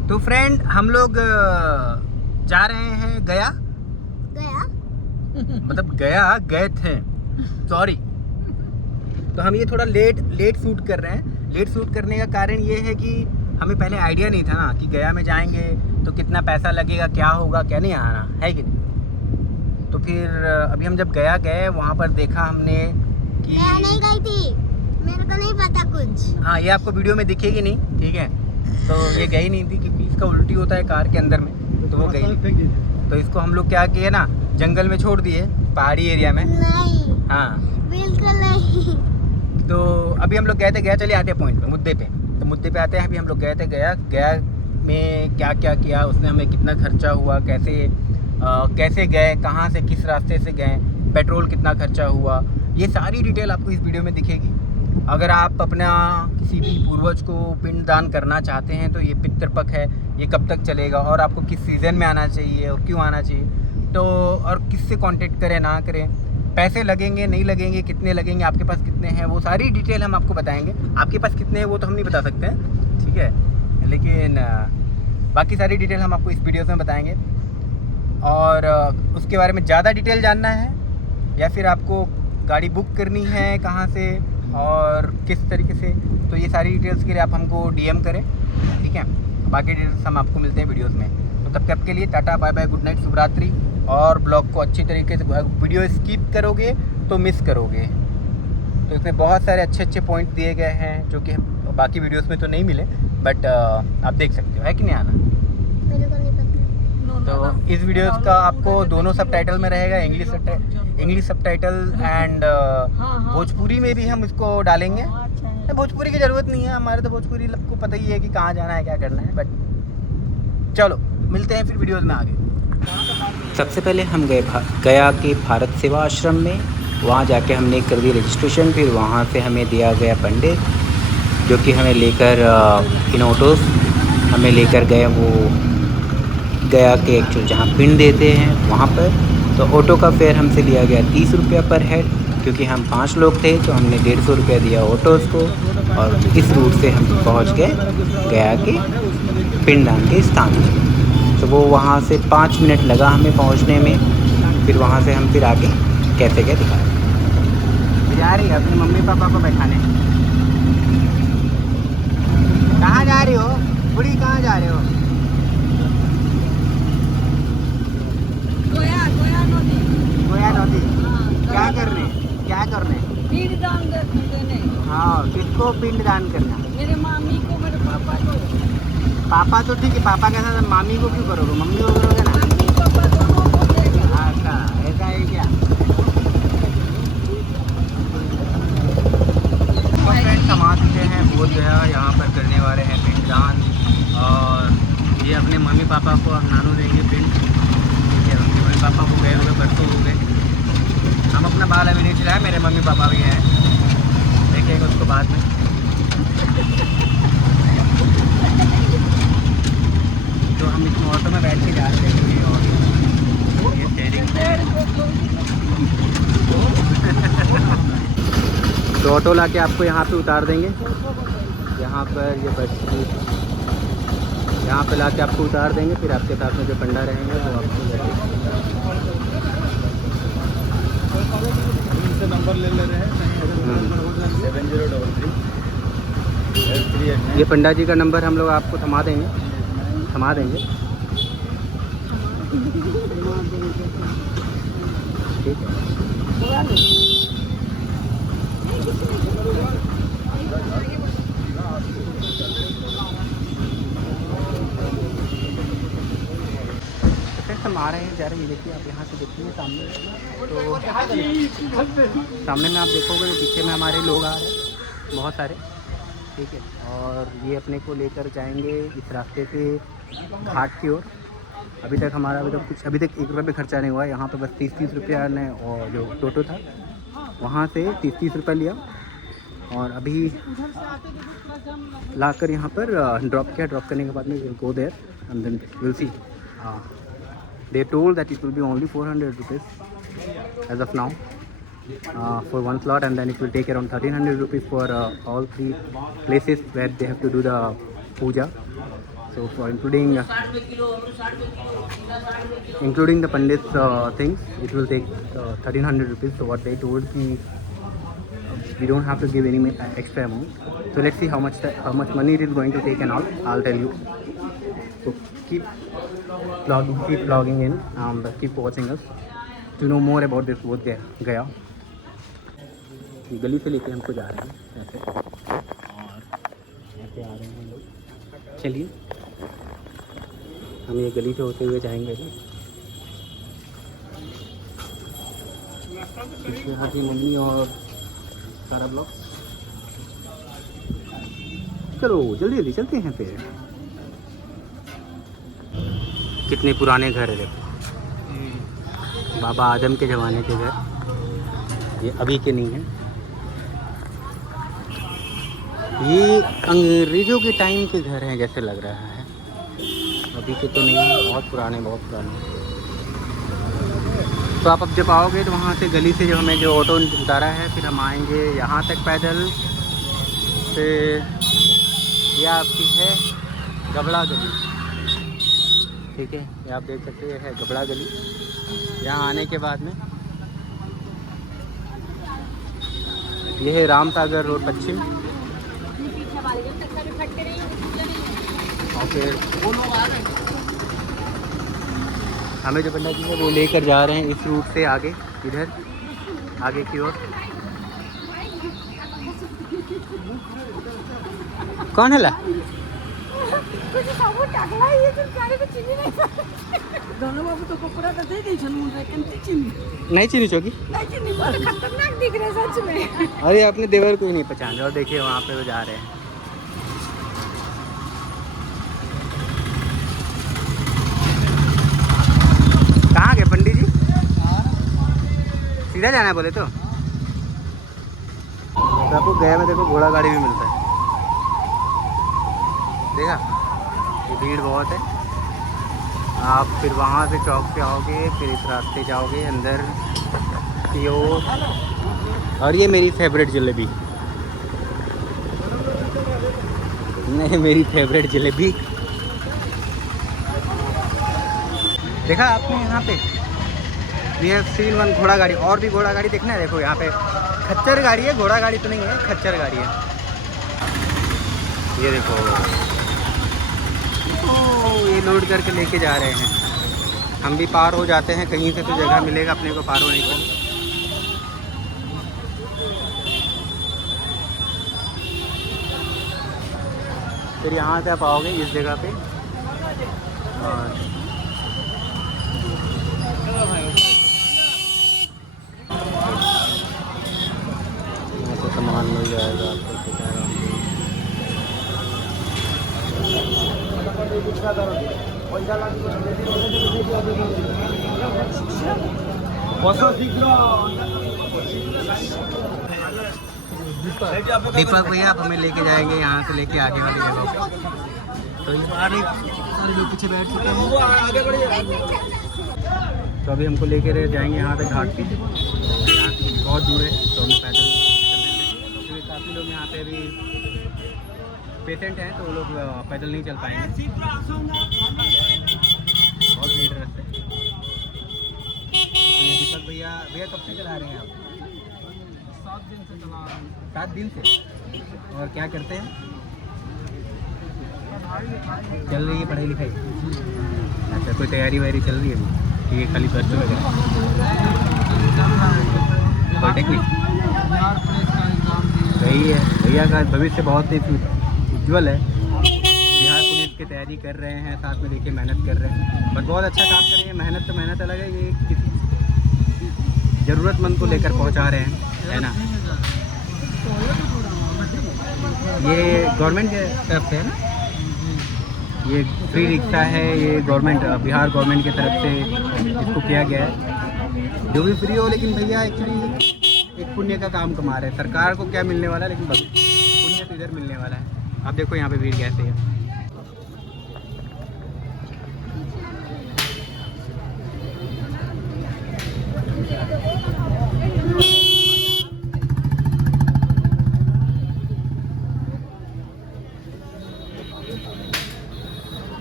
तो फ्रेंड हम लोग जा रहे हैं गया मतलब गए थे, सॉरी। तो हम ये थोड़ा लेट शूट कर रहे हैं। लेट शूट करने का कारण ये है कि हमें पहले आइडिया नहीं था ना कि गया में जाएंगे तो कितना पैसा लगेगा, क्या होगा क्या नहीं, आना है कि नहीं। तो फिर अभी हम जब गया गए वहाँ पर देखा हमने कि मैं नहीं गई थी, मेरे को नहीं पता कुछ। हाँ, ये आपको वीडियो में दिखेगी नहीं, ठीक है। तो ये गई नहीं थी क्योंकि इसका उल्टी होता है कार के अंदर में, तो वो गई नहीं। तो इसको हम लोग क्या किए ना, जंगल में छोड़ दिए, पहाड़ी एरिया में। नहीं, हाँ, बिल्कुल नहीं। तो अभी हम लोग गए थे, गया चले आते हैं पॉइंट पे, मुद्दे पे। तो मुद्दे पे आते हैं। अभी हम लोग गए थे गया में क्या क्या किया, उसने हमें कितना खर्चा हुआ, कैसे गए, कहाँ से किस रास्ते से गए, पेट्रोल कितना खर्चा हुआ, ये सारी डिटेल आपको इस वीडियो में दिखेगी। अगर आप अपना किसी भी पूर्वज को पिंडदान करना चाहते हैं तो ये पितृपक्ष है, ये कब तक चलेगा और आपको किस सीज़न में आना चाहिए और क्यों आना चाहिए, तो और किससे कांटेक्ट करें ना करें, पैसे लगेंगे नहीं लगेंगे, कितने लगेंगे, आपके पास कितने हैं, वो सारी डिटेल हम आपको बताएंगे। आपके पास कितने हैं वो तो हम नहीं बता सकते हैं, ठीक है, लेकिन बाकी सारी डिटेल हम आपको इस वीडियो में बताएंगे। और उसके बारे में ज़्यादा डिटेल जानना है या फिर आपको गाड़ी बुक करनी है कहाँ से और किस तरीके से, तो ये सारी डिटेल्स के लिए आप हमको DM करें, ठीक है। बाकी डिटेल्स हम आपको मिलते हैं वीडियोस में। तो तब तक के लिए tata bye bye, good night, शुभ रात्रि। और ब्लॉग को अच्छी तरीके से, वीडियो स्किप करोगे तो मिस करोगे। तो इसमें बहुत सारे अच्छे पॉइंट दिए गए हैं जो कि बाकी वीडियोस में तो नहीं मिले, बट आप देख सकते हो, है कि नहीं आना। मेरे को नहीं पता। तो इस वीडियोस का आपको दोनों सबटाइटल में रहेगा, इंग्लिश सबटाइटल एंड भोजपुरी में भी हम इसको डालेंगे। भोजपुरी की ज़रूरत नहीं है, हमारे तो भोजपुरी को पता ही है कि कहाँ जाना है क्या करना है, बट चलो मिलते हैं फिर वीडियोस में आगे। सबसे पहले हम गया के भारत सेवा आश्रम में, वहाँ जाके हमने कर दी रजिस्ट्रेशन। फिर वहाँ से हमें दिया गया पंडित जो कि हमें लेकर इन ऑटोस हमें लेकर गए वो गया के एक्चुअल जहाँ पिंड देते हैं वहाँ पर। तो ऑटो का फेयर हमसे लिया गया 30 रुपया पर हेड, क्योंकि हम 5 लोग थे तो हमने 150 रुपया दिया ऑटोज़ को। और इस रूट से हम पहुँच गए गया के पिंडदान के स्थान पर। तो वो वहाँ से 5 मिनट लगा हमें पहुँचने में। फिर वहाँ से हम फिर आगे कैसे गए दिखाए। जा रही है अपनी मम्मी पापा को बैठाने। कहाँ जा रही हो बुढ़ी, कहाँ जा रहे हो? गोया नदी। क्या करने? पिंडदान देने। हाँ, किसको पिंडदान करना? मेरे मामी को, मेरे पापा को। पापा तो ठीक है, पापा के साथ मामी को क्यों करोगे, मम्मी को करोगे ना। मामी पापा दोनों को देगा। अच्छा, ऐसा है क्या? फ्रेंड समाज चुके हैं, बोध गया यहाँ पर करने वाले हैं पिंडदान। और ये अपने मम्मी पापा को अब नानू देंगे पिंड, ठीक है। मम्मी पापा को गए हुए परसों हो गए। हम अपना बाल अभी नहीं चलाए, मेरे मम्मी पापा भी हैं, देखेंगे उसको बाद में। तो हम इस ऑटो में बैठ के जा रहे हैं और ये शेयरिंग। तो ऑटो ला के आपको यहाँ पे उतार देंगे, यहाँ पर ये बस यहाँ पे ला के आपको उतार देंगे। फिर आपके साथ में जो पंडा रहेंगे वो आपको नंबर ले रहे हैं 7033। ये पंडा जी का नंबर हम लोग आपको थमा देंगे। ठीक है। हम आ रहे हैं, जा रहे हैं। ये देखिए, आप यहाँ से देखिए सामने, तो सामने में आप देखोगे तो पीछे में हमारे लोग आ रहे हैं बहुत सारे, ठीक है। और ये अपने को लेकर जाएंगे इस रास्ते से घाट की ओर। अभी तक 1 रुपये भी खर्चा नहीं हुआ है। यहाँ पे बस 30 रुपया ने, और जो टोटो था वहाँ से 30 रुपये लिया। और अभी लाकर यहाँ पर ड्रॉप किया। ड्रॉप करने के बाद में will go there and then will see. They told that it will be only 400 rupees as of now for one slot, and then it will take around 1300 rupees for all 3 places where they have to do the puja. So for including the pandit's things, it will take 1300 rupees. So what they told me, we don't have to give any extra amount. So let's see how much money it is going to take and all. I'll tell you. So keep logging in and keep watching us to know more about this boat गया. गली से लेके हमको जा रहे हैं ऐसे और ऐसे आ रहे हैं लोग. चलिए हम ये गली से होते हुए जाएंगे. यहाँ की मम्मी और सारा ब्लॉग. चलो जल्दी जल्दी चलते हैं फिर. कितने पुराने घर है देखो. बाबा आदम के ज़माने के घर, ये अभी के नहीं हैं. ये अंग्रेज़ों के टाइम के घर हैं जैसे लग रहा है. अभी के तो नहीं, बहुत पुराने. तो आप अब जब आओगे तो वहाँ से गली से जो हमें जो ऑटो उतारा है, फिर हम आएंगे यहाँ तक पैदल. फिर ये आपकी है गबड़ा गली. ठीक है, ये आप देख सकते हैं, है गबड़ा गली. यहाँ आने के बाद में ये है राम सागर रोड पश्चिम. और फिर हमें जो पंडित जी है वो लेकर जा रहे हैं इस रूट से आगे, इधर आगे की ओर. कौन है ला? दोनों बाबू तो कपड़ा तो दे दी मुझे चिन्ह नहीं चीनी चौकी. खतरनाक दिख रहे सच में. अरे अपने देवर को ही नहीं पहचान रहे. और देखिए वहाँ पे वो जा रहे हैं. कहाँ गए पंडित जी? सीधा जाना है बोले तो. आपको गया में देखो घोड़ा गाड़ी भी मिलता है. देखा, ये भीड़ बहुत है. आप फिर वहाँ से चौक पे आओगे, फिर इस रास्ते जाओगे अंदर की ओर. और ये मेरी फेवरेट जलेबी. नहीं, मेरी फेवरेट जलेबी. देखा आपने यहाँ पे वी हैव सीन वन घोड़ा गाड़ी. और भी घोड़ा गाड़ी देखना है. देखो यहाँ पे खच्चर गाड़ी है, घोड़ा गाड़ी तो नहीं है, खच्चर गाड़ी है. ये देखो, ये लोड करके लेके जा रहे हैं. हम भी पार हो जाते हैं कहीं से तो जगह मिलेगा अपने को पार होने के लिए. फिर यहाँ से आप आओगे इस जगह पे और यहाँ से सामान मिल जाएगा आपको. दीपक भैया आप हमें लेके जाएंगे यहाँ से लेके आगे वाली जगह. तो ये सारे लोग पीछे बैठ चुके हैं. तो अभी हमको लेके जाएंगे यहाँ पे घाट पे. यहाँ से बहुत दूर है तो हम पैदल क्योंकि काफ़ी लोग यहाँ पे अभी पेशेंट हैं तो वो लोग पैदल नहीं चल पाएंगे. बहुत भीड़ रास्ते. तो ये दीपक भैया कब से चला रहे हैं आप? 7 दिन से चला रहा हूँ. 7 दिन से. और क्या करते हैं? चल रही है पढ़ाई लिखाई? अच्छा, कोई तैयारी वैयारी चल रही है अभी? ये खाली प्लस 2 वगैरह? पॉलिटेक्निक सही है. भैया का भविष्य बहुत ही उज्ज्वल है. बिहार पुलिस की तैयारी कर रहे हैं, साथ में देखिए मेहनत कर रहे हैं. बट बहुत अच्छा काम कर रहे हैं. मेहनत तो मेहनत अलग है, ये किसी ज़रूरतमंद को लेकर पहुंचा रहे हैं, है ना. ये गवर्नमेंट के तरफ से है ना. ये फ्री रिक्शा है, ये गवर्नमेंट बिहार गवर्नमेंट की तरफ से इसको किया गया है. जो भी फ्री हो, लेकिन भैया एक्चुअली एक पुण्य का काम कमा रहे हैं. सरकार को क्या मिलने वाला है, लेकिन पुण्य तो इधर मिलने वाला है. आप देखो यहाँ पे भीड़ कैसे है.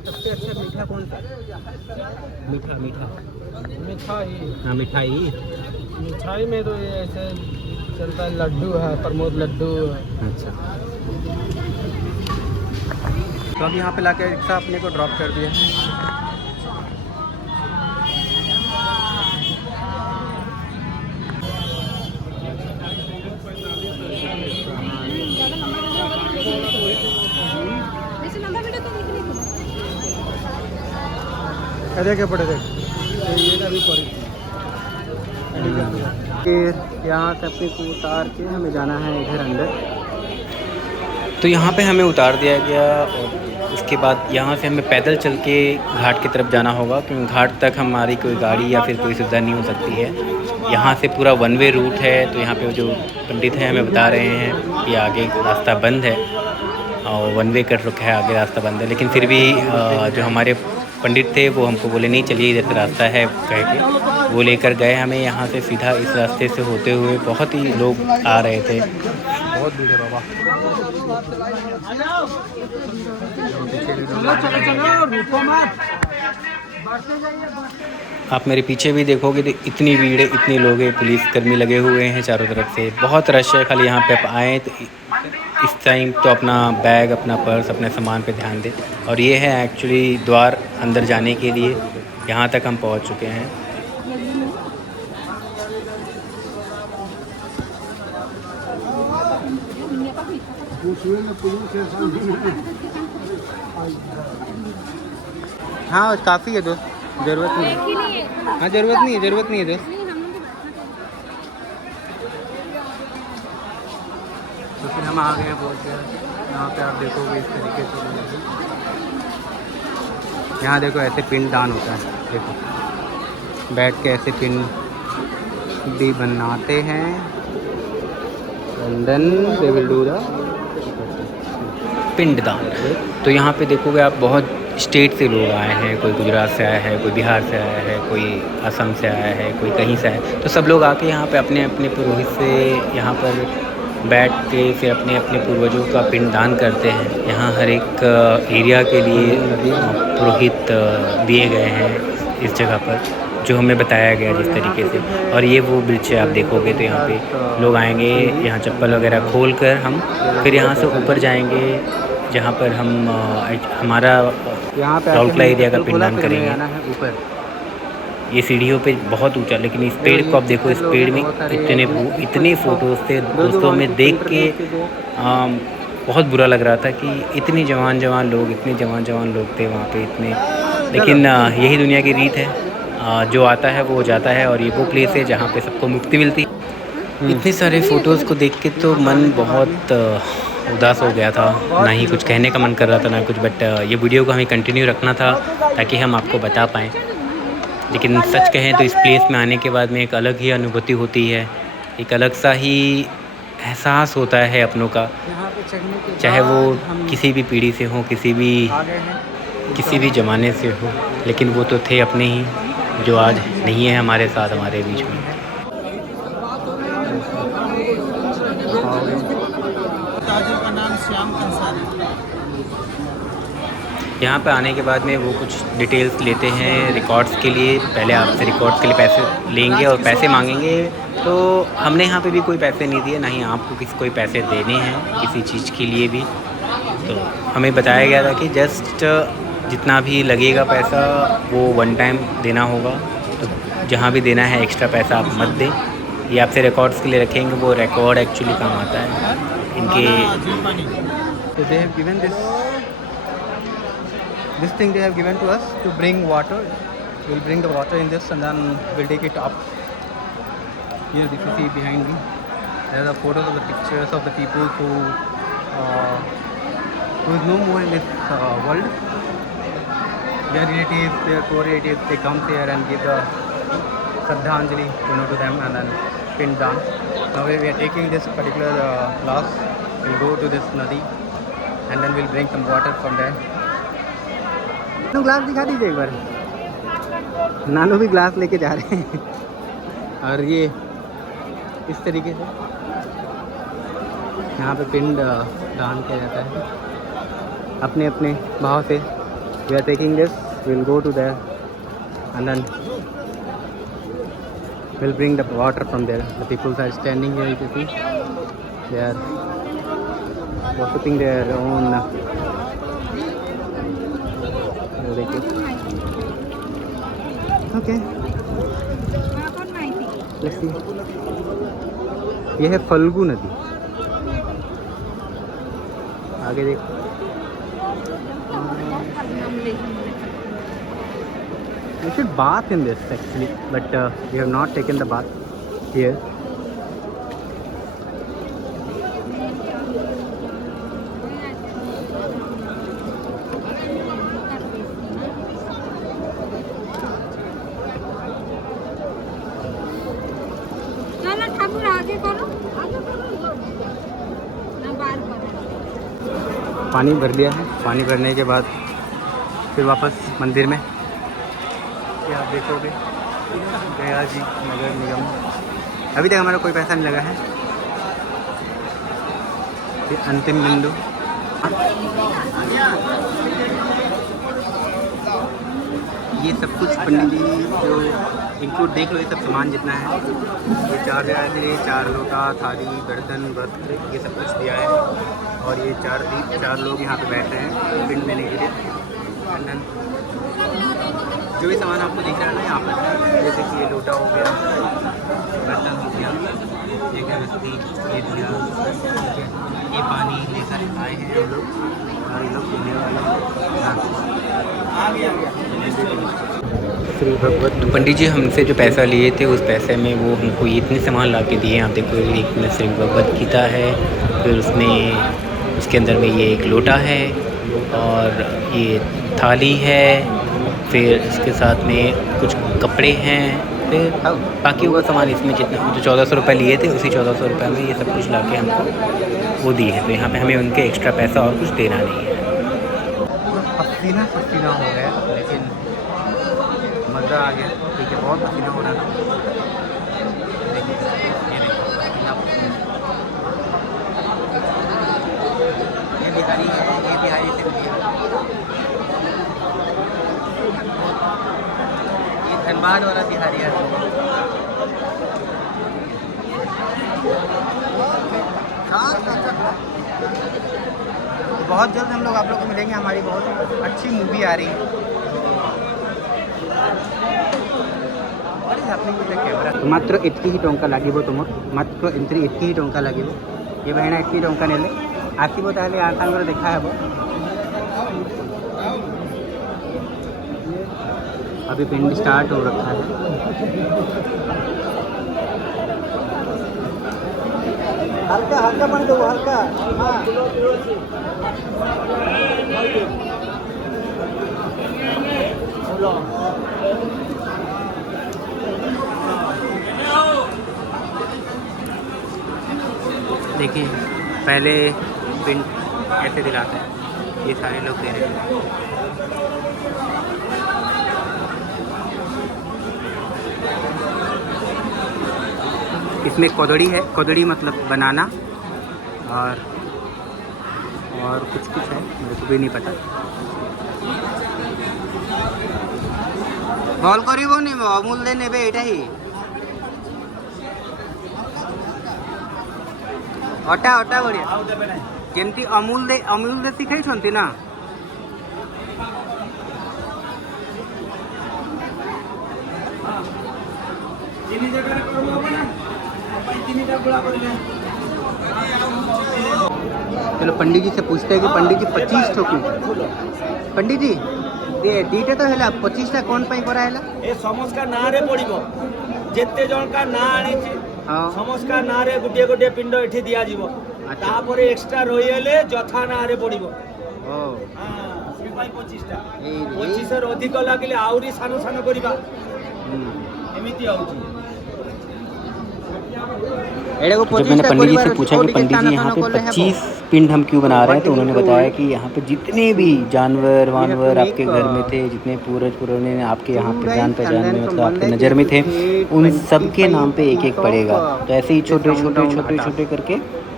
सबसे अच्छा मीठा कौन सा? मीठा मीठा मिठाई हाँ मिठाई। मिठाई में तो ये ऐसे चलता है, लड्डू है, प्रमोद लड्डू। अच्छा, तो अब यहाँ पे लाके रिक्शा अपने को ड्रॉप कर दिया। अरे क्या पड़े थे ये ना भी पड़ी फिर यहाँ से अपने को उतार के हमें जाना है इधर अंदर। तो यहाँ पे हमें उतार दिया गया और उसके बाद यहाँ से हमें पैदल चल के घाट की तरफ जाना होगा, क्योंकि घाट तक हमारी कोई गाड़ी या फिर कोई सुविधा नहीं हो सकती है। यहाँ से पूरा वन वे रूट है। तो यहाँ पे जो पंडित हैं हमें बता रहे हैं कि आगे रास्ता बंद है और वन वे कर रखा है, आगे रास्ता बंद है। लेकिन फिर भी जो हमारे पंडित थे वो हमको बोले नहीं चलिए इधर से रास्ता है कह के वो लेकर गए हमें यहाँ से सीधा इस रास्ते से होते हुए। बहुत ही लोग आ रहे थे, बहुत भीड़ है बाबा। आप मेरे पीछे भी देखोगे तो इतनी भीड़ है, इतनी लोग हैं, पुलिस कर्मी लगे हुए हैं चारों तरफ से, बहुत रश है। खाली यहाँ पे आप आएँ तो इस टाइम तो अपना बैग, अपना पर्स, अपने सामान पे ध्यान दें। और ये है एक्चुअली द्वार अंदर जाने के लिए। यहाँ तक हम पहुँच चुके हैं। हाँ काफ़ी है दोस्त, ज़रूरत नहीं है। हाँ ज़रूरत नहीं है दोस्त। तो फिर हम आ गए, पहुँच गए। यहाँ पे आप देखोगे इस तरीके से यहाँ देखो ऐसे पिंड दान होता है। देखो बैठ के ऐसे पिंड भी बनाते हैं। And then they will do the पिंड दान। तो यहाँ पे देखोगे आप बहुत स्टेट से लोग आए हैं। कोई गुजरात से आया है, कोई बिहार से आया है, कोई असम से आया है, कोई कहीं से आया है। तो सब लोग आके यहाँ पे अपने अपने पुरोहित से यहाँ पर बैठ के फिर अपने अपने पूर्वजों का पिंडदान करते हैं। यहाँ हर एक एरिया के लिए पुरोहित दिए गए हैं इस जगह पर, जो हमें बताया गया जिस तरीके से। और ये वो ब्रिज है, आप देखोगे तो यहाँ पे लोग आएंगे, यहाँ चप्पल वगैरह खोल कर हम फिर यहाँ से ऊपर जाएंगे, जहाँ पर हम हमारा राउरकेला एरिया का पिंडदान करेंगे ऊपर। ये सीढ़ियों पे बहुत ऊंचा, लेकिन इस पेड़ को आप देखो, इस पेड़ में इतने फ़ोटोज़ थे दोस्तों में देख के बहुत बुरा लग रहा था कि इतने जवान लोग थे वहाँ पे इतने। लेकिन यही दुनिया की रीत है, जो आता है वो जाता है। और ये वो प्लेस है जहाँ पे सबको मुक्ति मिलती है। इतने सारे फ़ोटोज़ को देख के तो मन बहुत उदास हो गया था, ना ही कुछ कहने का मन कर रहा था ना कुछ। बट ये वीडियो को हमें कंटिन्यू रखना था ताकि हम आपको बता पाएँ। लेकिन सच कहें तो इस प्लेस में आने के बाद में एक अलग ही अनुभूति होती है, एक अलग सा ही एहसास होता है अपनों का। चाहे वो किसी भी पीढ़ी से हो, किसी भी ज़माने से हो, लेकिन वो तो थे अपने ही, जो आज नहीं है हमारे साथ, हमारे बीच में। ताजर का नाम श्याम कंसारी। यहाँ पे आने के बाद में वो कुछ डिटेल्स लेते हैं रिकॉर्ड्स के लिए। पहले आपसे रिकॉर्ड्स के लिए पैसे लेंगे और पैसे मांगेंगे। तो हमने यहाँ पे भी कोई पैसे नहीं दिए, ना ही आपको कोई पैसे देने हैं किसी चीज़ के लिए भी। तो हमें बताया गया था कि जस्ट जितना भी लगेगा पैसा वो वन टाइम देना होगा। तो जहाँ भी देना है एक्स्ट्रा पैसा आप मत दें। ये आपसे रिकॉर्ड्स के लिए रखेंगे, वो रिकॉर्ड एक्चुअली काम आता है इनके। तो they have given this thing they have given to us to bring water. We'll bring the water in this and then we'll take it up. Here if you see behind me, there are the photos of the pictures of the people who is no more in this world. Their relatives, their poor relatives, they come here and give the Shraddhanjali to them and then Pindan. Now we are taking this particular glass. We'll go to this nadi and then we'll bring some water from there. Glass दिखा दीजिए एक बार। नानू भी glass लेके जा रहे हैं। और ये इस तरीके से यहाँ पे पिंड दान किया जाता है। अपने अपने भाव से We are taking this. We'll go to there, and then we'll bring the water from there. The people are standing here. You can see they are worshipping their own. Okay. Let's see. ये है फल्गु नदी. आगे देख. We should bath in this actually, but we have not taken the bath here. पानी भर दिया है. पानी भरने के बाद फिर वापस मंदिर में. क्या आप देखोगे गया जी नगर निगम. अभी तक हमारा कोई पैसा नहीं लगा है. ये अंतिम बिंदु. ये सब कुछ पंडित जी जो इंक्लूड देख लो. ये सब सामान जितना है ये 4 जगह थे. 4 लोटा, थाली, बर्तन, वस्त्र, ये सब कुछ दिया है. और ये 4 लोग यहाँ पे बैठ रहे हैं पिंड देने के लिए. जो भी सामान आपको दिख रहा है ना यहाँ पर, जैसे कि ये लोटा हो गया, बर्तन हो गया, ये अगरबत्ती, ये दिया, ठीक है. ये पानी लेकर आए हैं हम लोग और ये लोग पीने वाले. पंडित जी हमसे जो पैसा लिए थे उस पैसे में वो हमको इतने सामान ला के दिए. आप देखो एक में श्री भगवद गीता है, फिर उसमें उसके अंदर में ये एक लोटा है और ये थाली है, फिर इसके साथ में कुछ कपड़े हैं, फिर बाकी हुआ सामान इसमें जितना जो 1400 रुपये लिए थे उसी 1400 रुपये में ये सब कुछ ला के हमको वो दी है. तो यहाँ पे हमें उनके एक्स्ट्रा पैसा और कुछ देना नहीं है. पसीना हो गया लेकिन मज़ा आ गया. ठीक है, बहुत पसीना हो रहा था. ये बिहारी से मिली. ये धनबाद वाला बिहारी है. बहुत जल्द हम लोग आप लोग को मिलेंगे. हमारी बहुत अच्छी मूवी आ रही है. मात्र इतकी ही टंका लगे तुम. मात्र इतकी ही टंका लगे. ये भाईना इतकी टंका नेले आसब ताले आसांगर देखा हे. अभी पिंड स्टार्ट हो रखा है. हल्का हल्का बन दो हल्का. देखिए पहले पिंड ऐसे दिलाते हैं. ये सारे लोग दे रहे हैं. इसमें कोदड़ी है. कोदड़ी मतलब बनाना और कुछ है मेरे को भी नहीं पता. भल करनी अमूल दे ने यहाँ ही अटा अटा बढ़िया जमती अमूल दे शिखाई ना. चलो पंडित जी से पूछते हैं कि पंडित जी 25 ठोक पंडित जी दीटा तो है 25टा कौन पाई करा है. ए समस्का ना रे पड़िबो जेते जन का ना आनी छी समस्का ना रे गुटिया गुटिया पिंड एठी दिया जीवो. तापरे एक्स्ट्रा रहिएले जथा ना रे पड़िबो. हां से पाई 25टा 25 र अधिक लागिले आउरी सानो सानो करिबा. एमिति आउची. जब मैंने पंडित जी से पूछा कि पंडित जी यहाँ पे 25 पिंड हम क्यों बना रहे हैं, तो उन्होंने बताया कि यहाँ पे जितने भी जानवर वानवर आपके घर में थे, जितने पूर्वज पुराने आपके यहाँ पे जान पहचान में मतलब आपके नज़र में थे, उन सब के नाम पे एक एक पड़ेगा. तो ऐसे ही छोटे छोटे करके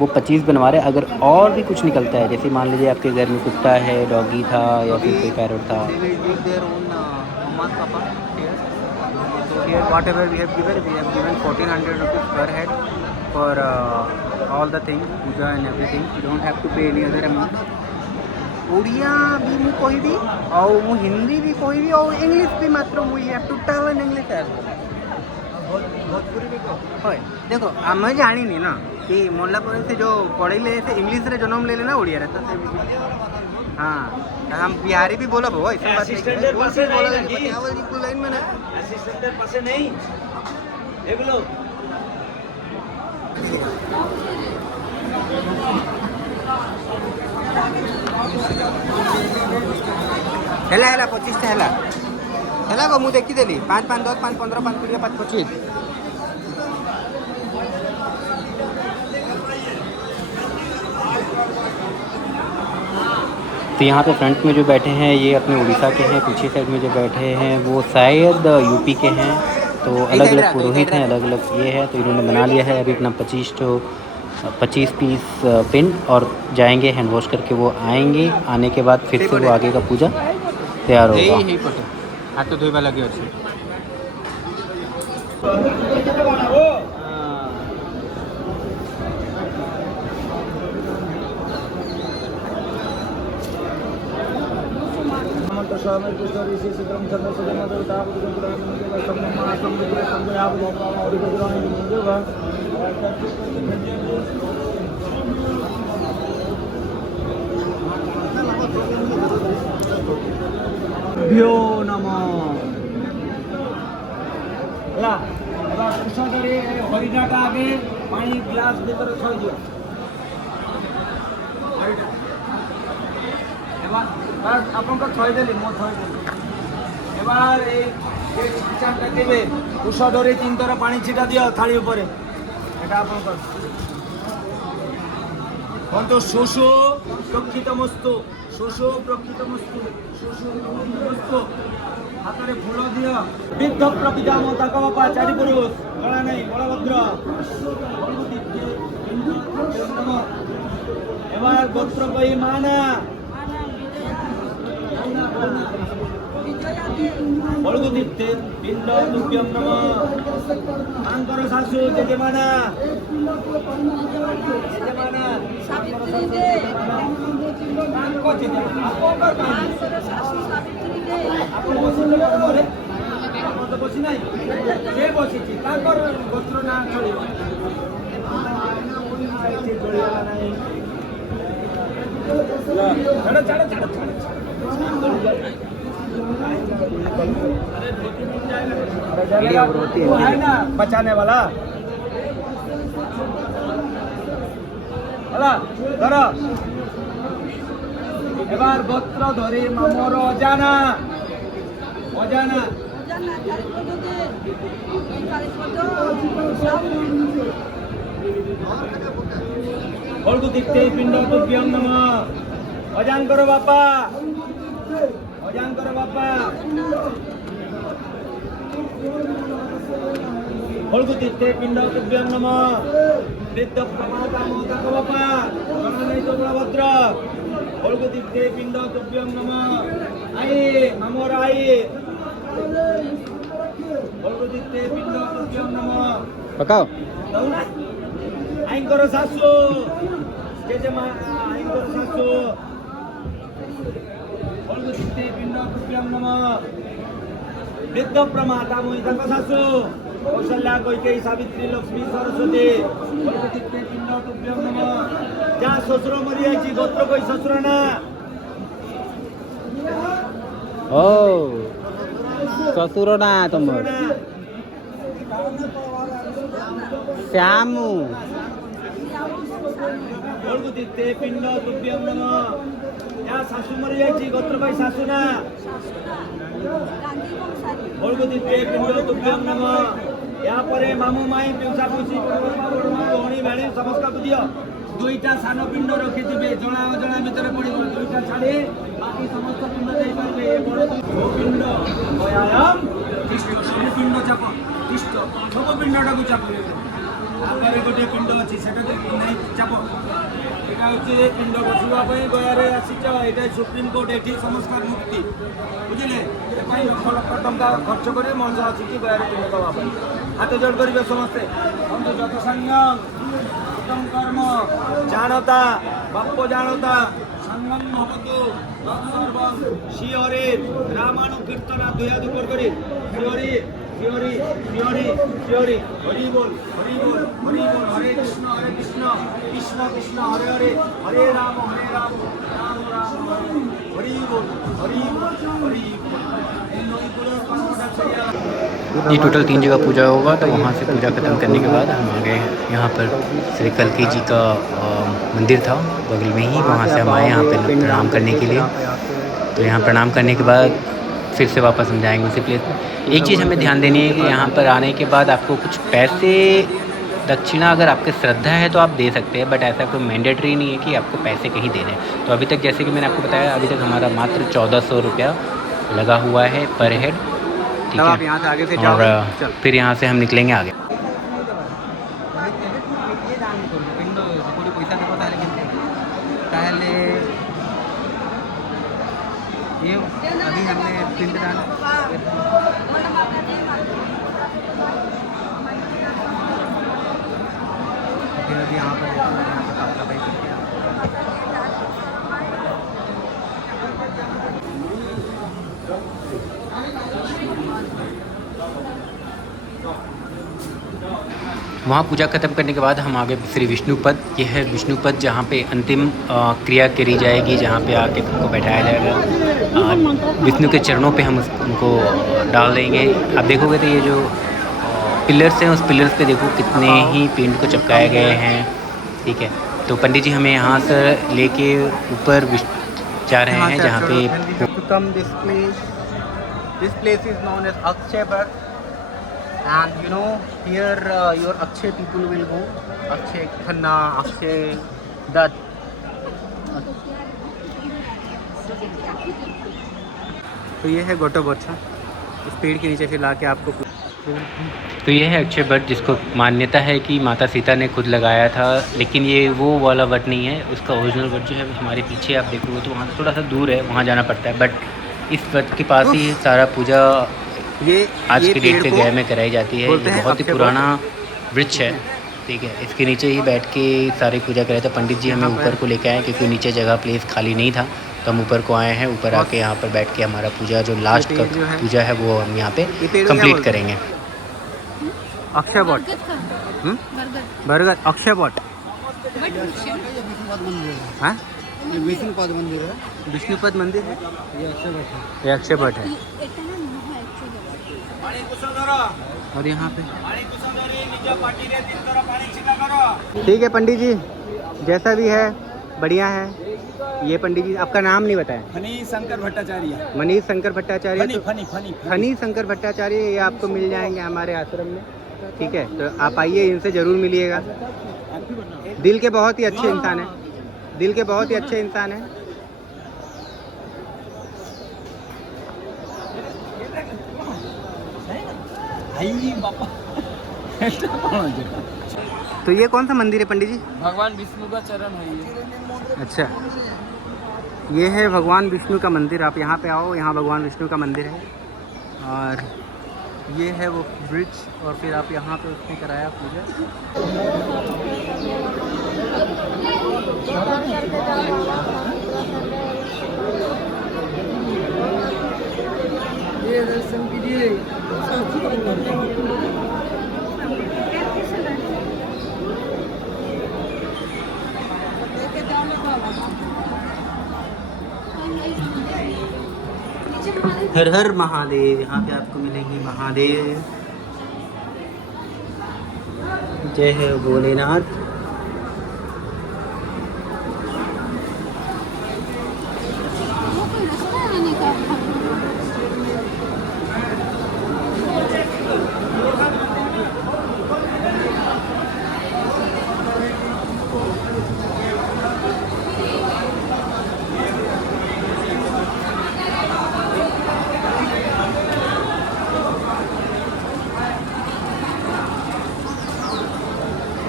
वो 25 बनवा रहे हैं। अगर और भी कुछ निकलता है, जैसे मान लीजिए आपके घर में कुत्ता है, डॉगी था या फिर कोई पैरट था, so here whatever we have given 1400 rupees per head for all the things, puja and everything. You don't have to pay any other amount. Odia भी मु कोई भी और मु हिंदी भी कोई भी और इंग्लिश भी मात्र मु have to tell in English as Bhojpuri भी होय देखो आम जानी ना कि मोला पर से जो पढ़ले से इंग्लिश रे जन्म ले लेना ओडिया रे तो से हां हम बिहारी भी बोलब हो ऐसा बात असिस्टेंट नहीं पासे बोला नहीं नहीं आवल जी को लाइन में ना असिस्टेंट पासे नहीं एगलो हेला हेला 25 से हेला हेला को मु देखि देली 5 5 10 5 15 5 20 5 25। तो यहाँ पे फ्रंट में जो बैठे हैं ये अपने उड़ीसा के हैं, पीछे साइड में जो बैठे हैं वो शायद यूपी के हैं। तो अलग अलग पुरोहित हैं, अलग अलग ये है। तो इन्होंने बना लिया है अभी अपना 25 पीस पिन और जाएंगे हैंड वॉश करके वो आएंगे। आने के बाद फिर से वो आगे का पूजा तैयार होगा। हाथ तो धोइबा लगे अच्छे स्वामी कृष्ण ऋषि सिद्धम चंद्र सुधम देवता भ्यो नमः ला एबा कृष्ण करे हरिटा का आगे पानी ग्लास भीतर थई दियो हरिटा एबा बस आपन को थई देली मो थई देली एबा ए चिचान काटिबे कृष्ण डोरे 3 थर पानी छिटा दियो थाली ऊपर एटा आपन को कोनतो शोषो प्रक्षितमस्तु शोषो प्रक्षितमस्तु शोषो प्रक्षितमस्तु हातरे फूल दियो विद्ध प्रपितामह ताका बापा चारि पुरुष गणा नहीं बलभद्र एबार गोत्र कई माना बलगुदित्ते पिंड तुभ्यं नमः आंकर सासु जजमाना सावित्री दे आंको जजमाना आंकर सासु सावित्री दे आपन बसिले मोरे आपन तो बसि नाही से बसिछि तांकर गोत्र ना चलिबो आइछि चलिबा नाही ला छाड़ वो है ना बचाने वाला धरो एबार गोत्र धरी मामर अजाना अजाना জানা কারিকর দে কারিকর সব बलगु दिखते पिंड तुभ्यं नमः अजांकर बापा बलगु दिखते पिंड तुभ्यं नमः वृद्ध प्रमाता मोदक बापा गणनै तो बलभद्र बलगु दिखते पिंड तुभ्यं नमः आई मामर आई बलगु दिखते पिंड तुभ्यं नमः पकाओ दौना आइंकर सासु जेजेमा आइंकर सासु बलगु दिखते पिंड तुभ्यं नमः वृद्ध प्रमाता मोदक सासु कौशल्या कैकेयी सावित्री लक्ष्मी सरस्वती बलगु दिखते पिंड तुभ्यं नमः जा ससुर मरी आइछि गोत्र कोई ससुर ना ओ ससुर ना तुमर श्यामू बलगु दिखते पिंड तुभ्यं नमः या सासु मरी आइछि गोत्र कोई सासु ना बलगु दिखते पिंड तुभ्यं नमः या परे मामू माई पिउसा पुसी भणी भाणी समस्त को दियो दुईटा सान पिंड रखिथिबे जणा अजणा भितर पडिबो दुईटा छाडी बाकी समस्त पिंड देई पाइबे ए बड़ दुई पिंड व्यायाम तिष्ठ सब पिंड चाप तिष्ठ सब पिंडटा को चाप आगे गोटे पिंड अच्छी से नहीं चाप এটা হচ্ছে পিণ্ড বসিবা পাই গয়ারে আসিছ এটা সুপ্রিম কোর্ট এটি সংস্কার মুক্তি বুঝিলে এপাই লক্ষ লক্ষ টঙ্কা খরচ করে মঞ্চ আসিছি গয়ারে পিণ্ড দেওয়া পাই হাত জোড় করিবে সমস্তে অন্ত যত সংযম উত্তম কর্ম জানতা বাপ্য জানতা সংগম ভবতু সর্বং শ্রী হরির রামানু কীর্তনা দুয়াদু করে শ্রী হরি श्री हरि श्री हरि श्री हरि हरि बोल हरि बोल हरि बोल हरे कृष्ण कृष्ण कृष्ण हरे हरे हरे राम राम राम हरि बोल हरि बोल हरि ये टोटल 3 जगह पूजा होगा। तो वहाँ से पूजा ख़त्म करने के बाद हम आ गए यहाँ पर श्री कल्की जी का मंदिर था बगल में ही, वहाँ से हम आए यहाँ पर प्रणाम करने के लिए। तो यहाँ प्रणाम करने के बाद फिर से वापस हम जाएंगे उसी प्लेस में। एक चीज़ हमें ध्यान देनी है कि यहाँ पर आने के बाद आपको कुछ पैसे दक्षिणा अगर आपकी श्रद्धा है तो आप दे सकते हैं, बट ऐसा कोई मैंडेटरी नहीं है कि आपको पैसे कहीं देने। तो अभी तक जैसे कि मैंने आपको बताया, अभी तक हमारा मात्र 1400 रुपया लगा हुआ है पर हेड, ठीक है। यहाँ से आगे से और फिर यहाँ से हम निकलेंगे आगे। ये अभी हमने पिंड डाला फिर अभी यहाँ पर साफ सफाई करके वहाँ पूजा खत्म करने के बाद हम आगे श्री विष्णुपद, यह है विष्णुपद जहाँ पे अंतिम क्रिया करी जाएगी, जहाँ पे आके उनको बैठाया जाएगा। विष्णु के चरणों पे हम उनको डाल देंगे। आप देखोगे तो ये जो पिलर्स हैं उस पिलर्स पे देखो कितने ही पिंड को चिपकाए गए हैं, ठीक है। तो पंडित जी हमें यहाँ से लेके ऊपर जा रहे हैं जहाँ पे This place is known as Akshay Vat, and you know here your Akshay people will go, Akshay Khanna, Akshay Dutt. तो ये है गोटो बच्चा, इस पेड़ के नीचे से ला के आपको। तो ये है अक्षय वट, जिसको मान्यता है कि माता सीता ने खुद लगाया था, लेकिन ये वो वाला वट नहीं है। उसका ओरिजिनल वट जो है हमारे पीछे आप देखोगे तो वहाँ से थोड़ा सा दूर है, वहाँ जाना पड़ता है। बट इस वट के पास ही सारा पूजा ये आज के डेट पे पेड़ गया में कराई जाती है। ये बहुत ही पुराना वृक्ष है, ठीक है। इसके नीचे ही बैठ के सारी पूजा कराए। तो पंडित जी हमें ऊपर को लेके आए क्योंकि नीचे जगह प्लेस खाली नहीं था, तो हम ऊपर को आए हैं। ऊपर आके यहाँ पर बैठ के हमारा पूजा जो लास्ट का पूजा है वो हम यहाँ पे कंप्लीट करेंगे। अक्षय वट, बरगद अक्षय वट, हाँ विष्णुपद मंदिर है, विष्णुपद मंदिर है, ये अक्षय वट है। और यहाँ पे ठीक है पंडित जी, जैसा भी है बढ़िया है। ये पंडित जी आपका नाम नहीं बताया? Manish Shankar Bhattacharya. Manish Shankar Bhattacharya. Funny funny funny funny Shankar Bhattacharya, ये आपको मिल जाएंगे हमारे आश्रम में, ठीक है। तो आप आइए, इनसे ज़रूर मिलिएगा। दिल के बहुत ही अच्छे इंसान हैं, दिल के बहुत ही अच्छे इंसान हैं। तो ये कौन सा मंदिर है पंडित जी? भगवान विष्णु का चरण है ये। अच्छा, ये है भगवान विष्णु का मंदिर। आप यहाँ पे आओ, यहाँ भगवान विष्णु का मंदिर है। और ये है वो ब्रिज, और फिर आप यहाँ पे उसने कराया पूजा। ये दर्शन कीजिए। हर हर महादेव। यहाँ पे आपको मिलेंगे महादेव। जय है भोलेनाथ।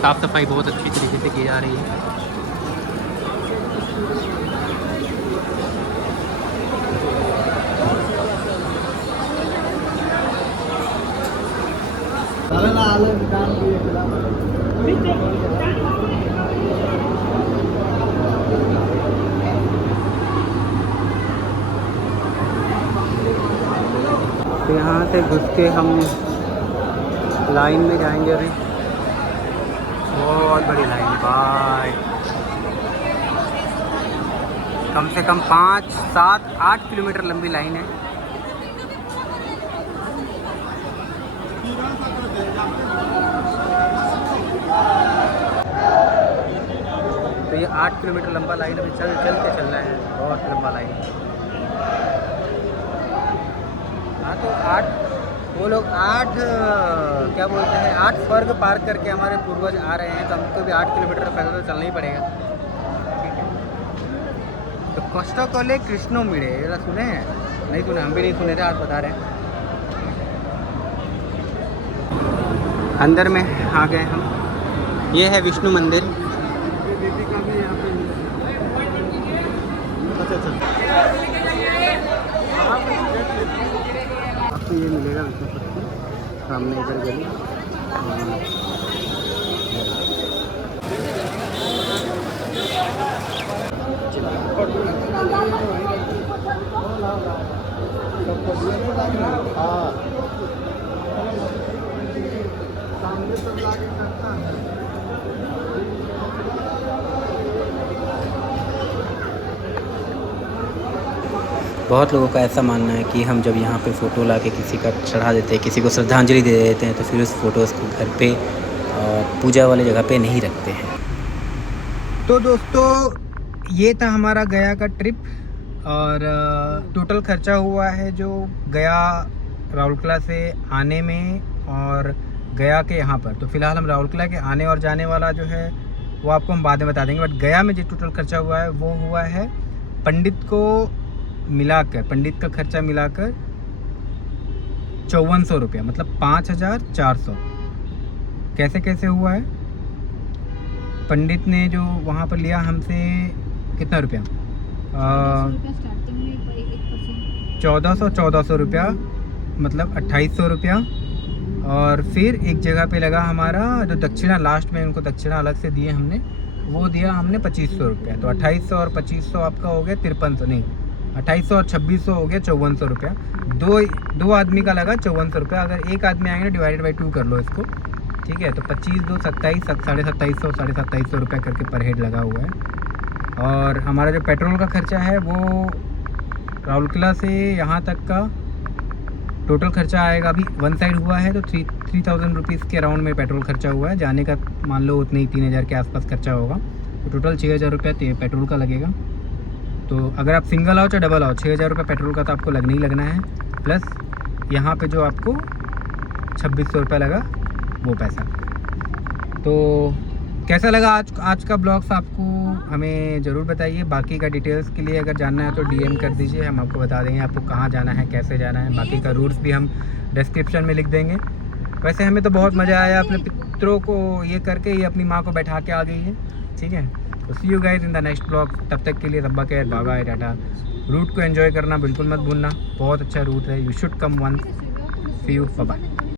साफ़ सफाई बहुत अच्छी तरीके से की जा रही है। तो यहाँ से घुस के हम लाइन में जाएंगे अभी। बहुत बड़ी लाइन है भाई, कम से कम 5, 7, 8 किलोमीटर लंबी लाइन है। तो ये 8 किलोमीटर लंबा लाइन अभी चल के चलना है, बहुत लंबा लाइन है। हाँ तो 8 वो लोग 8 क्या बोलते हैं 8 स्वर्ग पार करके हमारे पूर्वज आ रहे हैं, तो हमको भी 8 किलोमीटर पैदल तो चलना ही पड़ेगा। ठीक है, तो कष्ट कले कृष्णो मिले, ये सुने हैं? नहीं सुने, हम भी नहीं सुने थे, आज बता रहे हैं। अंदर में आ गए हम। ये है विष्णु मंदिर। आपको ये मिलेगा विष्णु पत्ती सामने इधर गली। बहुत लोगों का ऐसा मानना है कि हम जब यहाँ पे फ़ोटो ला के किसी का चढ़ा देते हैं, किसी को श्रद्धांजलि दे देते हैं, तो फिर उस फ़ोटोज़ को घर पे पूजा वाली जगह पे नहीं रखते हैं। तो दोस्तों ये था हमारा गया का ट्रिप, और टोटल खर्चा हुआ है जो गया राउरकेला से आने में और गया के यहाँ पर। तो फ़िलहाल हम राउरकेला के आने और जाने वाला जो है वो आपको हम बाद में बता देंगे, बट गया में जो टोटल खर्चा हुआ है वो हुआ है पंडित को मिलाकर, पंडित का खर्चा मिलाकर 5400 रुपया, मतलब 5400। कैसे कैसे हुआ है? पंडित ने जो वहाँ पर लिया हमसे कितना रुपया, 1400 रुपया, मतलब 2800 रुपया। और फिर एक जगह पे लगा हमारा जो दक्षिणा, लास्ट में उनको दक्षिणा अलग से दिए हमने, वो दिया हमने 2500 रुपया। तो 2800 और 2500 आपका हो गया 5300, नहीं 2800 और 2600 हो गया 5400 रुपया। दो आदमी का लगा 5400 रुपया। अगर एक आदमी आएंगे डिवाइडेड बाई 2 कर लो इसको, ठीक है। तो 25, 2, 27, 2750 रुपया करके पर हेड लगा हुआ है। और हमारा जो पेट्रोल का खर्चा है वो राउरकेला से यहाँ तक का टोटल खर्चा आएगा, अभी वन साइड हुआ है तो 3000 रुपीज़ के अराउंड में पेट्रोल खर्चा हुआ है। जाने का मान लो उतने ही 3000 के आसपास खर्चा होगा, तो टोटल 6000 रुपया पेट्रोल का लगेगा। तो अगर आप सिंगल आओ चाहे डबल आओ, 6000 रुपये पेट्रोल का तो आपको लगना ही लगना है, प्लस यहाँ पे जो आपको 2600 रुपये लगा वो पैसा। तो कैसा लगा आज का ब्लॉग्स आपको हमें ज़रूर बताइए। बाकी का डिटेल्स के लिए अगर जानना है तो DM कर दीजिए, हम आपको बता देंगे आपको कहाँ जाना है, कैसे जाना है। बाकी का रूट्स भी हम डिस्क्रिप्शन में लिख देंगे। वैसे हमें तो बहुत मज़ा आया अपने पितरों को ये करके, ये अपनी माँ को बैठा के आ गई है, ठीक है। तो सी you guys in the next blog. तब तक के लिए रब्बा care, bye bye, Tata. Root को एंजॉय करना बिल्कुल मत भूलना, बहुत अच्छा रूट है, you should come once. C you, bye bye.